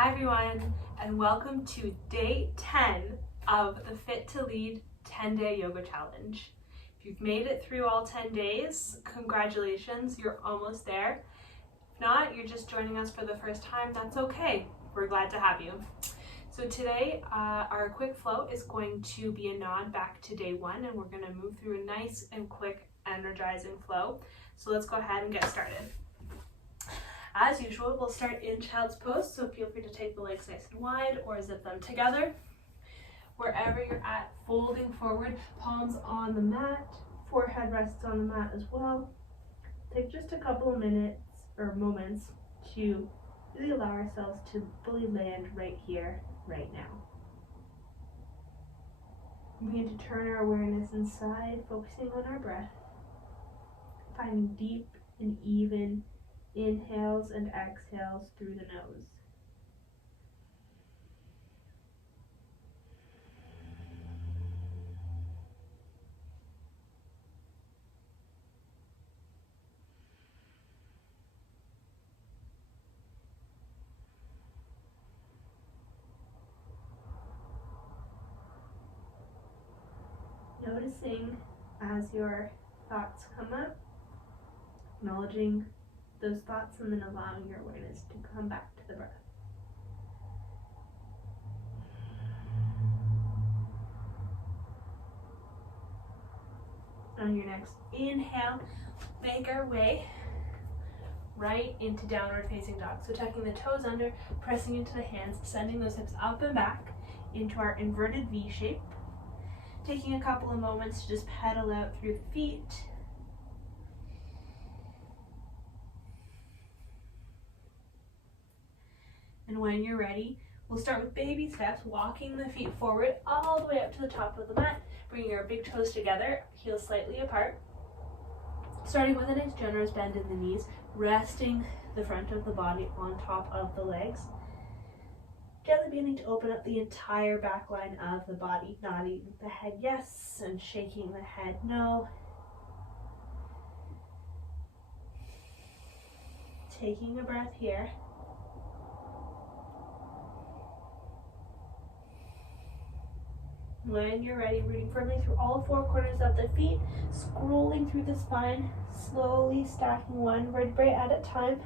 Hi everyone, and welcome to day 10 of the Fit to Lead 10-day yoga challenge. If you've made it through all 10 days, congratulations, you're almost there. If not, you're just joining us for the first time, that's okay. We're glad to have you. So today, our quick flow is going to be a nod back to day 1, and we're going to move through a nice and quick energizing flow. So let's go ahead and get started. As usual, we'll start in child's pose, so feel free to take the legs nice and wide or zip them together. Wherever you're at, folding forward, palms on the mat, forehead rests on the mat as well. Take just a couple of minutes or moments to really allow ourselves to fully land right here, right now. We begin to turn our awareness inside, focusing on our breath, finding deep and even inhales and exhales through the nose. Noticing as your thoughts come up, acknowledging those thoughts and then allowing your awareness to come back to the breath. On your next inhale, make our way right into downward facing dog. So tucking the toes under, pressing into the hands, sending those hips up and back into our inverted V shape. Taking a couple of moments to just pedal out through the feet. And when you're ready, we'll start with baby steps, walking the feet forward all the way up to the top of the mat, bringing our big toes together, heels slightly apart. Starting with a nice generous bend in the knees, resting the front of the body on top of the legs. Gently beginning to open up the entire back line of the body, nodding the head yes and shaking the head no. Taking a breath here. When you're ready, rooting firmly through all four corners of the feet, scrolling through the spine, slowly stacking one vertebrae at a time,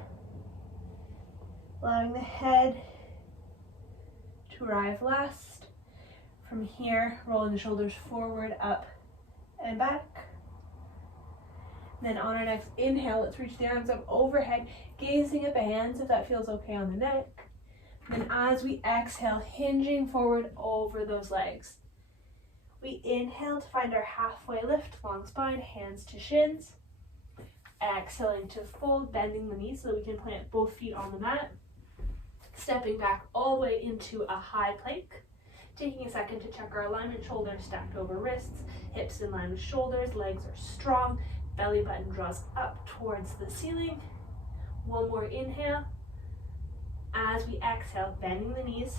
allowing the head to arrive last. From here, rolling the shoulders forward, up, and back. Then on our next inhale, let's reach the arms up overhead, gazing at the hands if that feels okay on the neck. And as we exhale, hinging forward over those legs. We inhale to find our halfway lift, long spine, hands to shins. Exhaling to fold, bending the knees so that we can plant both feet on the mat. Stepping back all the way into a high plank. Taking a second to check our alignment, shoulders stacked over wrists, hips in line with shoulders, legs are strong, belly button draws up towards the ceiling. One more inhale. As we exhale, bending the knees,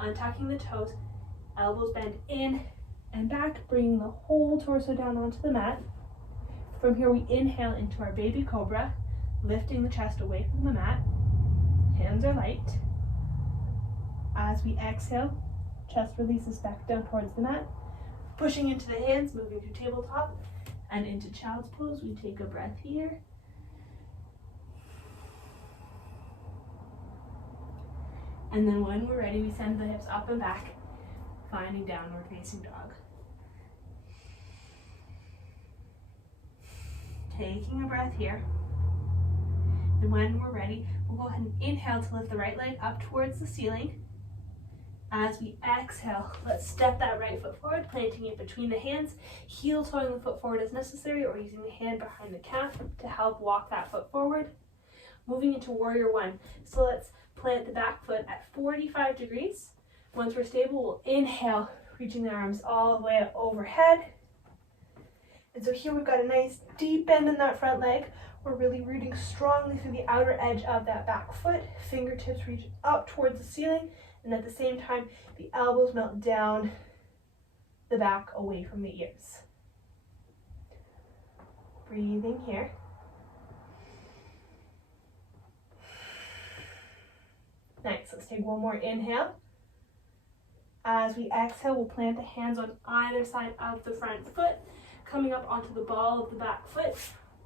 untucking the toes, elbows bend in and back, bringing the whole torso down onto the mat. From here, we inhale into our baby cobra, lifting the chest away from the mat. Hands are light. As we exhale, chest releases back down towards the mat. Pushing into the hands, moving to tabletop and into child's pose. We take a breath here. And then when we're ready, we send the hips up and back, finding downward facing dog. Taking a breath here. And when we're ready, we'll go ahead and inhale to lift the right leg up towards the ceiling. As we exhale, let's step that right foot forward, planting it between the hands, heel toeing the foot forward as necessary, or using the hand behind the calf to help walk that foot forward. Moving into warrior one. So let's plant the back foot at 45 degrees. Once we're stable, we'll inhale, reaching the arms all the way up overhead. And so here we've got a nice deep bend in that front leg. We're really rooting strongly through the outer edge of that back foot. Fingertips reach up towards the ceiling, and at the same time, the elbows melt down the back away from the ears. Breathing here. Nice, let's take one more inhale. As we exhale, we'll plant the hands on either side of the front foot, coming up onto the ball of the back foot.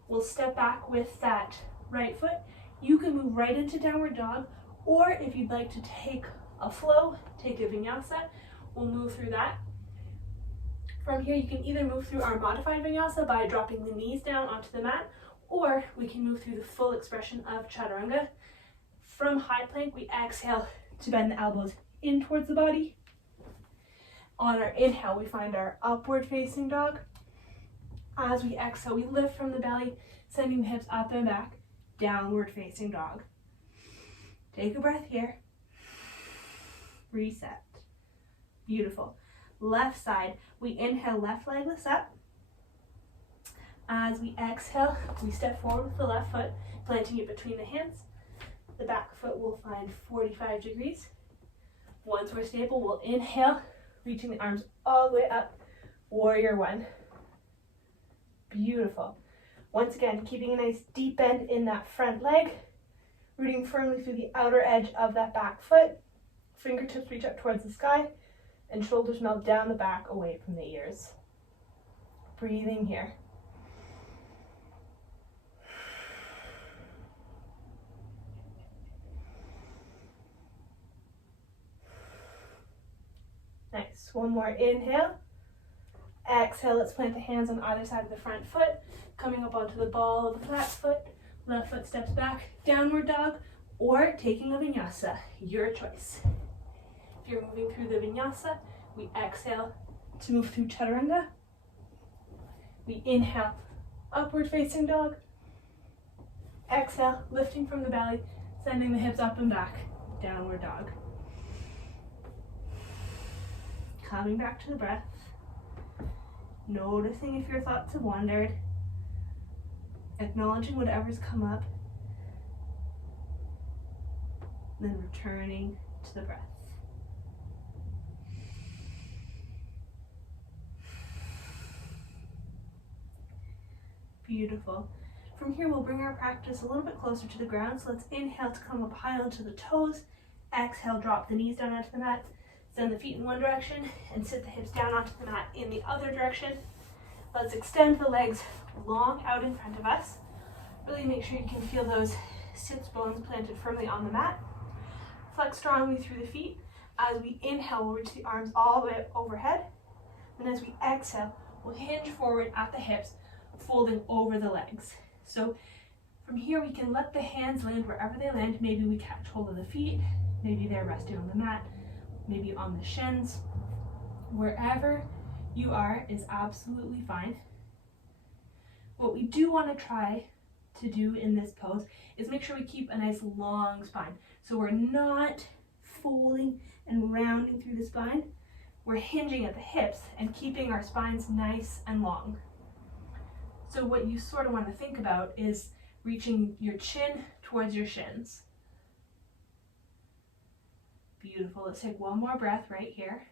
We'll step back with that right foot. You can move right into downward dog, or if you'd like to take a flow, take a vinyasa, we'll move through that. From here, you can either move through our modified vinyasa by dropping the knees down onto the mat, or we can move through the full expression of chaturanga. From high plank, we exhale to bend the elbows in towards the body. On our inhale, we find our upward facing dog. As we exhale, we lift from the belly, sending the hips up and back, downward facing dog. Take a breath here. Reset. Beautiful. Left side, we inhale, left leg lifts up. As we exhale, we step forward with the left foot, planting it between the hands. The back foot will find 45 degrees. Once we're stable, we'll inhale, reaching the arms all the way up, warrior one. Beautiful. Once again, keeping a nice deep bend in that front leg, rooting firmly through the outer edge of that back foot. Fingertips reach up towards the sky, and shoulders melt down the back away from the ears. Breathing here. Nice. One more inhale. Exhale, let's plant the hands on either side of the front foot, coming up onto the ball of the flat foot. Left foot steps back, downward dog, or taking a vinyasa, your choice. If you're moving through the vinyasa, we exhale to move through chaturanga. We inhale, upward facing dog. Exhale, lifting from the belly, sending the hips up and back, downward dog. Coming back to the breath. Noticing if your thoughts have wandered. Acknowledging whatever's come up. Then returning to the breath. Beautiful. From here, we'll bring our practice a little bit closer to the ground. So let's inhale to come up high onto the toes. Exhale, drop the knees down onto the mat. Send the feet in one direction and sit the hips down onto the mat in the other direction. Let's extend the legs long out in front of us. Really make sure you can feel those sits bones planted firmly on the mat. Flex strongly through the feet. As we inhale, we'll reach the arms all the way overhead. And as we exhale, we'll hinge forward at the hips, folding over the legs. So from here, we can let the hands land wherever they land. Maybe we catch hold of the feet. Maybe they're resting on the mat. Maybe on the shins. Wherever you are is absolutely fine. What we do want to try to do in this pose is make sure we keep a nice long spine. So we're not folding and rounding through the spine. We're hinging at the hips and keeping our spines nice and long. So what you sort of want to think about is reaching your chin towards your shins. Beautiful. Let's take one more breath right here.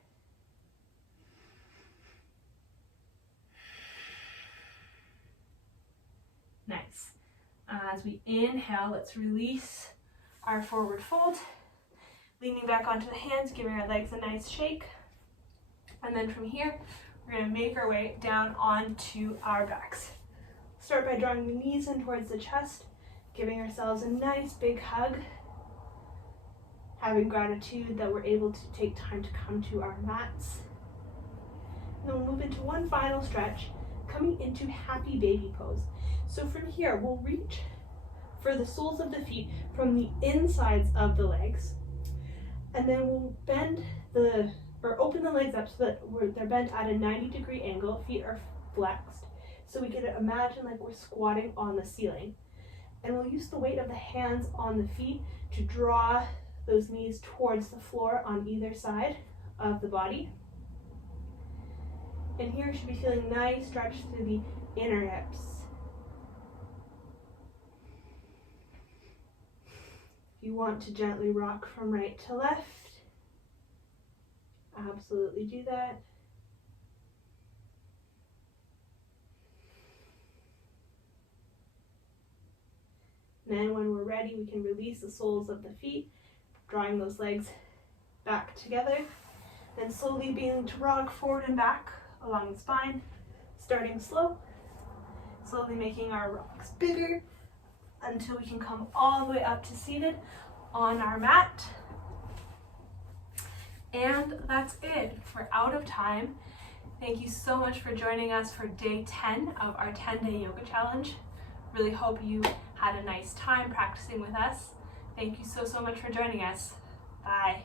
Nice. As we inhale, let's release our forward fold, leaning back onto the hands, giving our legs a nice shake. And then from here, we're going to make our way down onto our backs. Start by drawing the knees in towards the chest, giving ourselves a nice big hug, having gratitude that we're able to take time to come to our mats. And then we'll move into one final stretch, coming into happy baby pose. So from here, we'll reach for the soles of the feet from the insides of the legs, and then we'll open the legs up so that they're bent at a 90-degree angle. Feet are flexed, so we can imagine like we're squatting on the ceiling. And we'll use the weight of the hands on the feet to draw those knees towards the floor on either side of the body. And here you should be feeling nice stretch through the inner hips. If you want to gently rock from right to left, absolutely do that. And then when we're ready, we can release the soles of the feet, drawing those legs back together, and slowly beginning to rock forward and back along the spine, starting slow, slowly making our rocks bigger until we can come all the way up to seated on our mat. And that's it. We're out of time. Thank you so much for joining us for day 10 of our 10-day yoga challenge. Really hope you had a nice time practicing with us. Thank you so much for joining us. Bye.